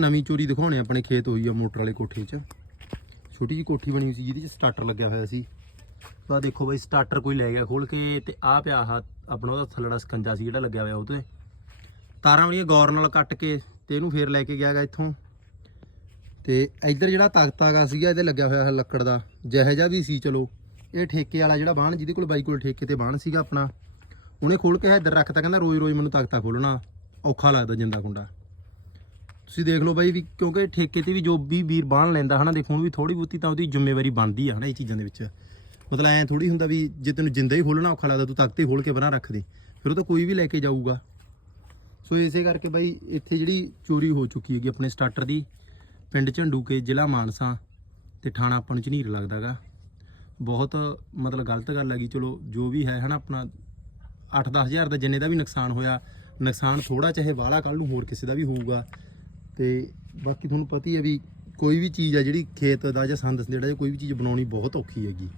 ਨਵੀਂ ਚੋਰੀ ਦਿਖਾਉਣੇ ਆਪਣੇ ਖੇਤ ਹੋਈ ਆ ਮੋਟਰ ਵਾਲੇ ਕੋਠੇ 'ਚ। ਛੋਟੀ ਜੀ ਕੋਠੀ ਬਣੀ ਹੋਈ ਸੀ ਜਿਹਦੇ 'ਚ ਸਟਾਰਟਰ ਲੱਗਿਆ ਹੋਇਆ ਸੀ। ਤਾਂ ਆਹ ਦੇਖੋ ਬਈ ਸਟਾਰਟਰ ਕੋਈ ਲੈ ਗਿਆ ਖੋਲ ਕੇ ਤੇ ਆ ਪਿਆ ਆਹ, ਆਪਣਾ ਉਹਦਾ ਥੱਲੜਾ ਸਕੰਜਾ ਸੀ ਜਿਹੜਾ ਲੱਗਿਆ ਹੋਇਆ ਉਹ ਤੇ ਤਾਰਾਂ ਵਾਲੀਆਂ ਗੌਰ ਨਾਲ ਕੱਟ ਕੇ ਤੇ ਇਹਨੂੰ ਫੇਰ ਲੈ ਕੇ ਗਿਆ ਗਾ ਇੱਥੋਂ। ਤੇ ਇੱਧਰ ਜਿਹੜਾ ਤਖਤਾ ਸੀਗਾ, ਇਹਦੇ ਲੱਗਿਆ ਹੋਇਆ ਹੈ ਲੱਕੜ ਦਾ। ਜਿਹੋ ਜਿਹਾ ਵੀ ਸੀ, ਚਲੋ। ਇਹ ਠੇਕੇ ਵਾਲਾ ਜਿਹੜਾ ਬਾਣ ਜਿਹਦੇ ਕੋਲ ਬਾਈ ਕੋਲ ਠੇਕੇ ਤੇ ਬਾਣ ਸੀਗਾ ਆਪਣਾ। ਉਹਨੇ ਖੋਲ ਕੇ ਇੱਧਰ ਰੱਖਤਾ, ਕਹਿੰਦਾ ਰੋਜ਼ ਰੋਜ਼ ਮੈਨੂੰ ਤਖਤਾ ਖੋਲਣਾ ਔਖਾ ਲੱਗਦਾ ਜਿੰਦਾ ਕੁੰਡਾ ਤੁਸੀਂ ਦੇਖ ਲਓ ਬਾਈ ਵੀ ਕਿਉਂਕਿ ਠੇਕੇ ਤੇ ਵੀ ਜੋ ਵੀ ਵੀਰ ਬਾਣ ਲੈਂਦਾ ਹਨਾ, ਦੇਖੋ ਹੁਣ ਵੀ ਥੋੜੀ ਬਹੁਤੀ ਤਾਂ ਉਹਦੀ ਜ਼ਿੰਮੇਵਾਰੀ ਬਣਦੀ ਆ ਹਨਾ ਇਹ ਚੀਜ਼ਾਂ ਦੇ ਵਿੱਚ। ਮਤਲਬ ਐ ਥੋੜੀ ਹੁੰਦਾ ਵੀ ਜੇ ਤੈਨੂੰ ਜਿੰਦਾ ਹੀ ਖੋਲਣਾ ਔਖਾ ਲੱਗਦਾ, ਤੂੰ ਤਖਤੇ ਖੋਲ ਕੇ ਬਣਾ ਰੱਖ ਦੇ, ਫਿਰ ਉਹ ਤਾਂ ਕੋਈ ਵੀ ਲੈ ਕੇ ਜਾਊਗਾ। ਸੋ ਇਸੇ ਕਰਕੇ ਬਾਈ ਇੱਥੇ ਜਿਹੜੀ ਚੋਰੀ ਹੋ ਚੁੱਕੀ ਹੈਗੀ ਆਪਣੇ ਸਟਾਰਟਰ ਦੀ, ਪਿੰਡ ਝੰਡੂਕੇ, ਜ਼ਿਲ੍ਹਾ ਮਾਨਸਾ ਤੇ ਥਾਣਾ ਆਪਾਂ ਨੂੰ ਝਨੀਰ ਲੱਗਦਾਗਾ ਬਹੁਤ ਮਤਲਬ ਗਲਤ ਗੱਲ ਹੈਗੀ, ਚਲੋ ਜੋ ਵੀ ਹੈ ਹਨਾ ਆਪਣਾ 8-10 ਹਜ਼ਾਰ ਦਾ ਜਿੰਨੇ ਦਾ ਵੀ ਨੁਕਸਾਨ ਹੋਇਆ, ਨੁਕਸਾਨ ਥੋੜਾ ਚਾਹੇ ਵਾਲਾ ਕੱਲ ਨੂੰ ਹੋਰ ਕਿਸੇ ਦਾ ਵੀ ਹੋਊਗਾ ਤੇ ਬਾਕੀ ਤੁਹਾਨੂੰ ਪਤਾ ਹੀ ਹੈ ਵੀ ਕੋਈ ਵੀ ਚੀਜ਼ ਆ ਜਿਹੜੀ ਖੇਤ ਦਾ ਜਾਂ ਸੰਦ ਜਿਹੜਾ ਜਾਂ ਕੋਈ ਵੀ ਚੀਜ਼ ਬਣਾਉਣੀ ਬਹੁਤ ਔਖੀ ਹੈਗੀ।